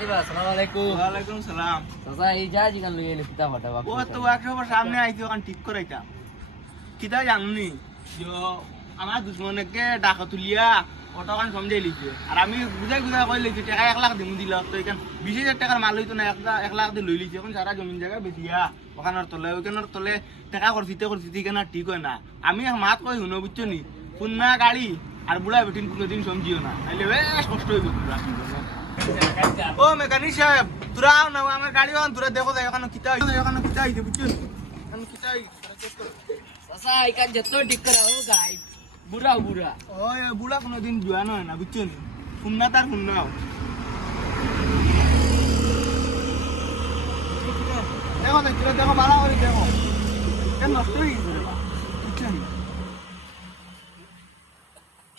দিবা আসসালামু আলাইকুম। ওয়ালাইকুম সালাম। চাচা এই যা জিগান লই এলে কিতা ফাটা বাপ। ও তো একবার সামনে আইছি ওখান ঠিক করাইতাম। কিতা জানুনি যে আমার দুশ্মনকে ডাকা তুলিয়া অটোখান সমঝাই লিছে আর আমি বুঝাই কই লিছি টাকা 1 লাখ দিমু দিল তো এখান 20,000 টাকার মাল হইতো না 1 লাখ দিয়ে লই লিছে এখন সারা জমিন জায়গা বেচিয়া ওখানের তলে টাকা করছিতে কেন ঠিক হয় না আমি মাত কই শুনো বুঝছো নি পুন্না গাড়ি আর বুড়া বেটিন কোনোদিন সমঝিও না নাইলে বেশ কষ্ট হইব তোরা ও মেকানিক সাহেব তোরা না আমার গাড়ি ওখান তোরা দেখো যাই ওখানে কিতা হইছে বুঝছো নি আমি কিতা চাচা এই কাজ যত ঠিক করা ও গাই বুড়া ওই বুড়া কোনোদিন জোয়ান হয় না বুঝছো নি পুন্না তার পুন্নাও দেখো ভালো করে দেখো কেন নষ্ট হয়ে গেছে